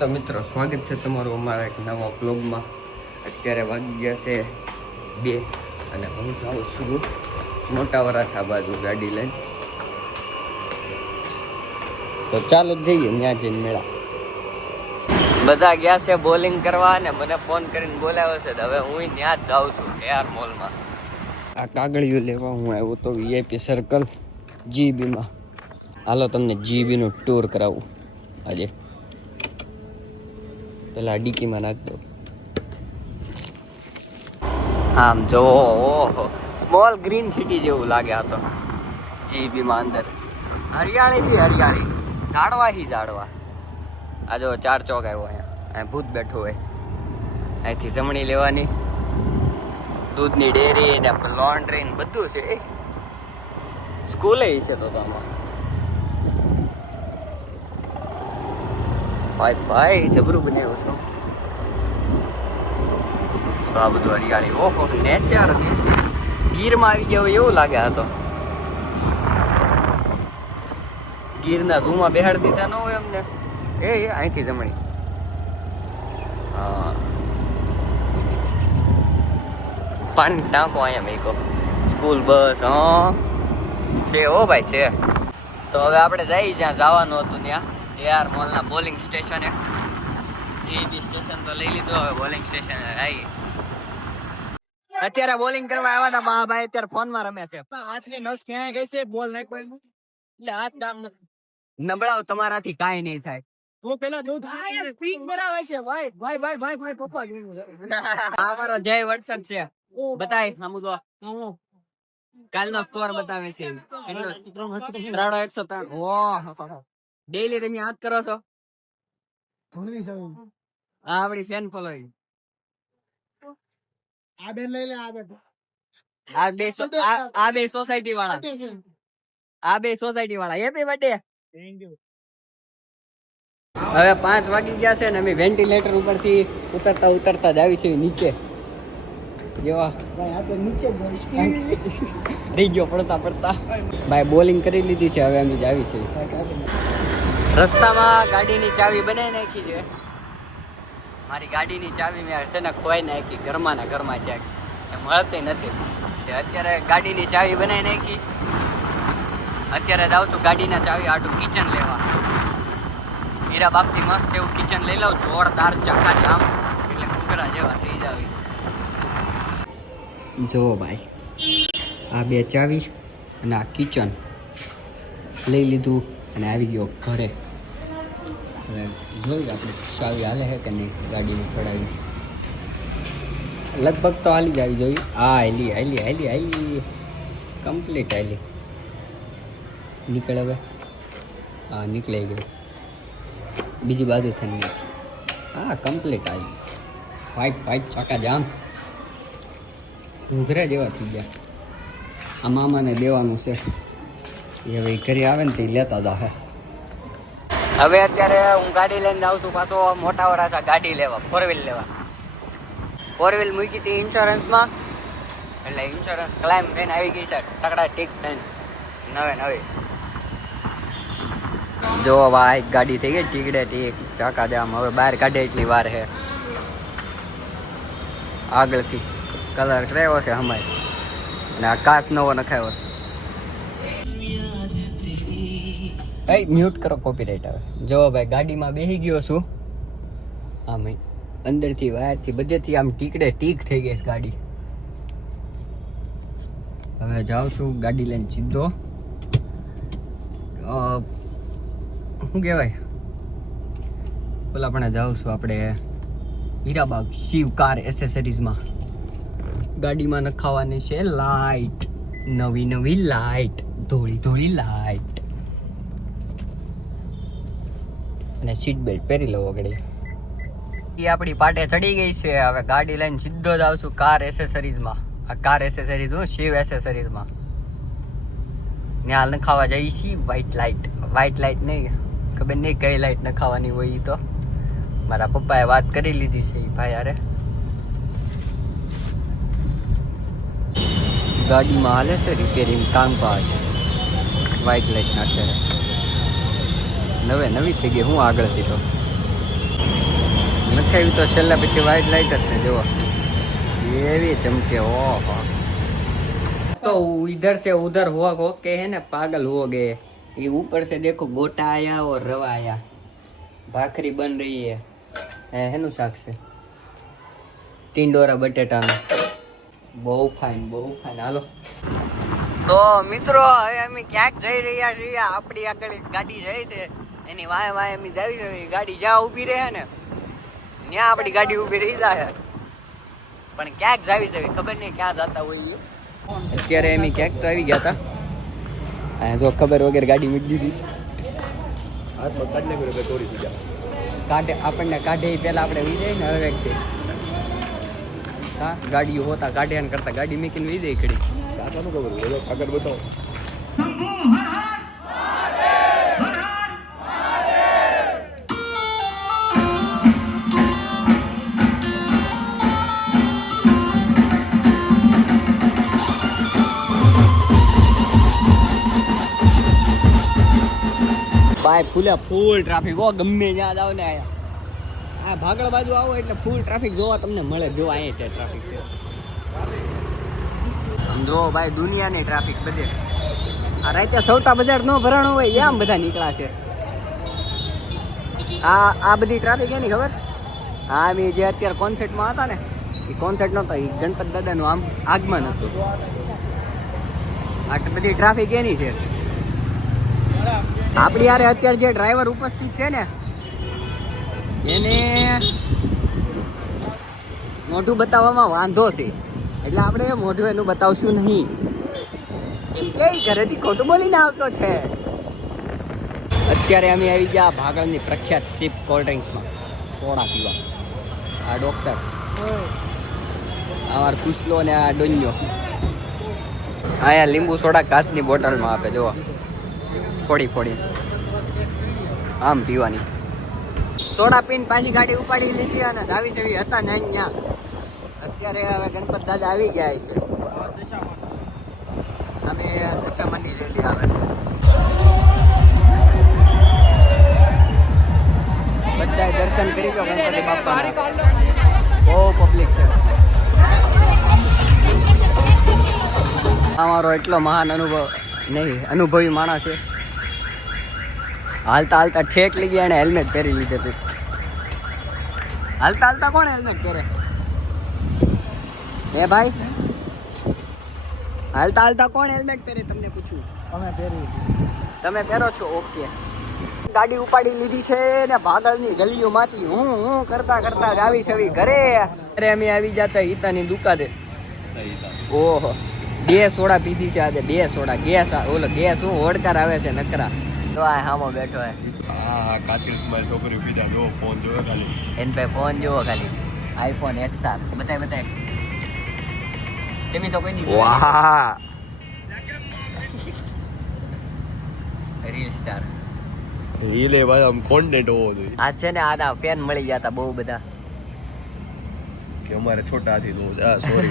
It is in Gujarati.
તો મિત્રો, સ્વાગત છે તમારું અમારા એક નવા બ્લોગમાં અત્યારે વાગી ગયા છે બે અને હું જાઉં છું મોટા વરાસા બાજુ ગાડી લઈને. તો ચાલો જઈએ ત્યાં જઈને મેળા. બધા ગયા છે બોલિંગ કરવા અને મને ફોન કરીને બોલાવ્યો છે હવે હું ત્યાં જ જાઉં છું એઆર મોલમાં આ કાગળિયું લેવા હું આવ્યો તો વીઆઈપી સર્કલ જીબીમાં હાલો તમને જીબીનું ટૂર કરાવું. આજે. પેલા ડીકીમાં નાખ દો. આમ જો સ્મોલ ગ્રીન સિટી જેવું લાગે આ તો. જીબીમાં અંદર. હરિયાળી હરિયાળી. ઝાડવા હી ઝાડવા. આ જો ચાર ચોક આવ્યો અહીંયા. અહીં ભૂત બેઠું હોય. અહીંથી જમણી લેવાની. દૂધની ડેરી ને લોન્ડ્રી ને બધું છે. સ્કૂલે છે તો તો ભાઈ ભાઈ, જબરું બનાવ્યું છું. તો આ બધું હરિયાળી. ઓહો, નેચર નેચર. ગીરમાં આવી ગયા એવું લાગે આ તો. ગીરના ઝૂમાં બેહાડી દીધા ન હોય અમને. એ એ, અહીંથી જમણી. હા. પાણી ટાંકો અહીંયા મેકો સ્કૂલ બસ, હા. છે ઓ ભાઈ, છે. તો હવે આપણે જઈ જ્યાં જવાનું હતું ત્યાં. એઆર મોલના બોલિંગ સ્ટેશને જીબી સ્ટેશન તો લઈ લીધું હવે બોલિંગ સ્ટેશન આવી અત્યારે બોલિંગ કરવા આવવાના હતા બા ભાઈ અત્યારે ફોનમાં રમે છે. હાથની નસ ક્યાંય ગઈ છે? બોલ નાખ ભાઈ. એટલે હાથ કામ નબળાવ તમારાથી કાંઈ નહીં થાય. હું પેલા દૂધ પીક બરાબર છે ભાઈ. ભાઈ ભાઈ ભાઈ ભાઈ પપ્પા અમારો જય વટસક છે. બતાય આમ તો કાલનો સ્કોર બતાવે છે. ત્રણ એકસો ત્રણ. ઓહો. ડેઈલી તમે યાદ કરો છો? આ આપડી ફેન ફોલોઈંગ આ બેન લઈ લે આ બેન. આ બે આ બે સોસાયટી વાળા. આ બે સોસાયટી વાળા. હેપી બર્થડે થેન્ક યુ હવે પાંચ વાગી ગયા છે ને અમે વેન્ટિલેટર ઉપરથી ઉતરતા ઉતરતા જ આવી છે નીચે. જેવા ભાઈ આ તો નીચે જ જઈશ. રહી ગયો પડતા પડતા ભાઈ બોલિંગ કરી લીધી છે હવે અમે જ આવી છે રસ્તામાં ગાડીની ચાવી બનાવી નાખી છે. મારી ગાડીની ચાવી મેં છે ને ખોઈ નાખી ઘરમાં ને ઘરમાં ક્યાંક. એ મળતી નથી. તે અત્યારે ગાડીની ચાવી બનાવી નાખી. અત્યારે જાઉં છું ગાડીના ચાવી આટું કિચન લેવા. મીરા બાપથી મસ્ત એવું કિચન લઈ લઉં, જોરદાર ચાકા જામ એટલે કુકરા જેવા થઈ જાવી. જુઓ ભાઈ, આ બે ચાવી અને આ કિચન લઈ લીધું. અને આવી ગયો ઘરે. અને જોયું આપણે ચાવી હાલે છે કે નહીં ગાડીમાં ચડાવી. લગભગ તો હાલી જ આવી જોઈ હા, હાલી હાલી હાલી હાલી. કમ્પ્લીટ હાલી. નીકળે હવે. હા, નીકળી ગયો. બીજી બાજુ થઈને હા કમ્પ્લીટ આવી વાઈટ વાઈટ ચાકા જામ. ઘરે જેવા થઈ ગયા. આ મામાને દેવાનું છે. એ હવે આવે ને તે લેતા જા હવે અત્યારે હું ગાડી લઈને જાઉં છું, પાછો મોટા વરાસા ગાડી લેવા ફોર વ્હીલ લેવા. ફોર વ્હીલ મૂકી હતી ઇન્સ્યોરન્સમાં એટલે ઇન્સ્યોરન્સ ક્લાઇમ થઈને આવી ગઈ છે, તકડા ટીક થઈને. નવે, નવી. જો ભાઈ ગાડી થઈ ગઈ ટીકડે ટીક ચાકા જામ હવે બહાર કાઢે એટલી વાર છે આગળથી કલર કર્યો છે અમારે અને આ કાચ નવો નખાયો છે. એ મ્યુટ કરો કોપીરાઇટ આવે જો ભાઈ, ગાડીમાં બેસી ગયો છું. આમ અંદરથી વાયરથી બધેથી આમ ટીકડે ટીક થઈ ગઈ છે ગાડી. હવે જાઉં છું ગાડી લઈને સીધો. શું કહેવાય? ઓલા પણ જાઉં છું આપણે હીરાબાગ શિવ કાર એસેસરીઝમાં ગાડીમાં નખાવાની છે લાઈટ નવી નવી લાઈટ ધોળી ધોળી લાઈટ અને સીટ બેલ્ટ પહેરી લેવો આગળ. એ આપણી પાટે ચડી ગઈ છે. હવે ગાડી લઈને સીધો જ આવશું કાર એસેસરીઝમાં આ કાર એસેસરીઝ હું શિવ એસેસરીઝમાં ત્યાં નખાવા જઈએ છીએ વ્હાઈટ લાઇટ વ્હાઈટ લાઇટ નહીં, ખબર નહીં કઈ લાઇટ નખાવાની હોય એ તો. મારા પપ્પાએ વાત કરી લીધી છે એ ભાઈ અરે ગાડીમાં હાલે છે રિપેરિંગ કામ કાજ વ્હાઈટ લાઇટ નાખે. નવે નવી થઈ ગઈ હું આગળથી તો નખાવી તો છેલ્લે પછી વ્હાઈટ લાઈટ જ ને જુઓ એવી ચમકે ઓહો तो इधर से उधर हुआ हो के है ना पागल हो गए ये ऊपर से देखो गोटा आया और रवा आया भाखरी बन रही है है है नु શાક છે ટીંડોરા બટેટાનો બહુ ફાઇન બહુ ફાઇન હાલો તો મિત્રો હવે અમે ક્યાંક જઈ રહ્યા છીએ આપણી આગળ એક ગાડી જાય છે એની વાય વાય એમ જાવી ગાડી જ્યાં ઊભી રહે ને ત્યાં આપણી ગાડી ઊભી રહી જાય. પણ ક્યાંક જાવી જવી ખબર નહીં ક્યાં જતા હોય અત્યારે એમ ક્યાંક તો આવી ગયા હતા. અહીંયા જો ખબર વગર ગાડી મૂકી દીધી હા હાથમાં કાઢને એટલે ચોરી થઈ કાઢે આપણને કાઢે એ પહેલા આપણે વી જાય ને હવે વ્યક્તિ હા ગાડીઓ હોતા કાઢ્યા ને કરતા ગાડી મૂકીને વી જાય ખબર હોય આગળ બતાવો. ભાઈ, ફૂલે ફૂલ ટ્રાફિક હો ગમે ત્યાં જાવ ને આ ભાગળ બાજુ આવો એટલે ફૂલ ટ્રાફિક જોવા તમને મળે. જો અહીંયા ટ્રાફિક છે. જો ભાઈ, દુનિયાની ટ્રાફિક બધે. આ રાતે સૌતા બજાર નો ભરાણો હોય એમ બધા નીકળ્યા છે. આ આ બધી ટ્રાફિક એની ખબર? હા, અમે જે અત્યારે કોન્સર્ટમાં હતા ને, એ કોન્સર્ટ નહોતો, એ ગણપત દાદાનું આમ આગમન હતું. આ બધી ટ્રાફિક એની છે. આપણી યારે અત્યારે જે ડ્રાઈવર ઉપસ્થિત છે ને, એને મોઢું બતાવવામાં વાંધો છે. એટલે આપણે મોઢું એનું બતાવશું નહીં. કે ઘરેથી ખોટું બોલીને આવતો છે. અત્યારે અમે આવી ગયા ભાગળની પ્રખ્યાત શીપ કોલ્ડ સોડા પીવા. આ ડોક્ટર અમાર કુશલો ને આ ડોન્યો. અહીંયા લીંબુ સોડા કાચની બોટલમાં આપે જોવા ફોડી ફોડી આમ પીવાની. સોડા પીને પાછી ગાડી ઉપાડી લીધી અને દાવી સેવી હતા ને અહીંયા. અત્યારે હવે ગણપત દાદા આવી ગયા છે. અમે દશામાની રેલી આવે. બધા દર્શન કરી લો ગણપતિ બાપા બહુ પબ્લિક છે. અમારો એટલો મહાન અનુભવ નહીં, અનુભવી માણસ છે. હાલતા હાલતા ઠેક લઈ ગયા એને હેલ્મેટ પહેરી લીધે હતું. હાલતા હાલતા કોણ હેલ્મેટ પહેરે? હે ભાઈ? હાલતા હાલતા કોણ હેલ્મેટ પહેરે? તમને પૂછું. અમે પહેરી તમે પહેરો છો? ઓકે. ગાડી ઉપાડી લીધી છે ને ભાગળની ગલીઓમાંથી હું હું કરતા કરતા જ આવી છવી ઘરે. અરે અમે આવી જતા હિતાની દુકાને. ઓહો. બે સોડા પીધી છે આજે બે સોડા. ગેસ ઓલો ગેસ હું ઓડકાર આવે છે નકરા. તો આ હામો બેઠો હે. હા હા કાતિલ તમારી છોકરી પીધા. જો ફોન જોયો ખાલી. એન પાસે ફોન જોવો ખાલી. આઈફોન એક્સ આર બતાય બતાય. તમે તો કોઈ નહીં વાહ. રીલ સ્ટાર રીલે ભાઈ આમ કોન્ટેન્ટ હોવો જોઈએ. આ છે ને આના ફેન મળી ગયા હતા બહુ બધા. કે અમારે છોટા હાથી તો સોરી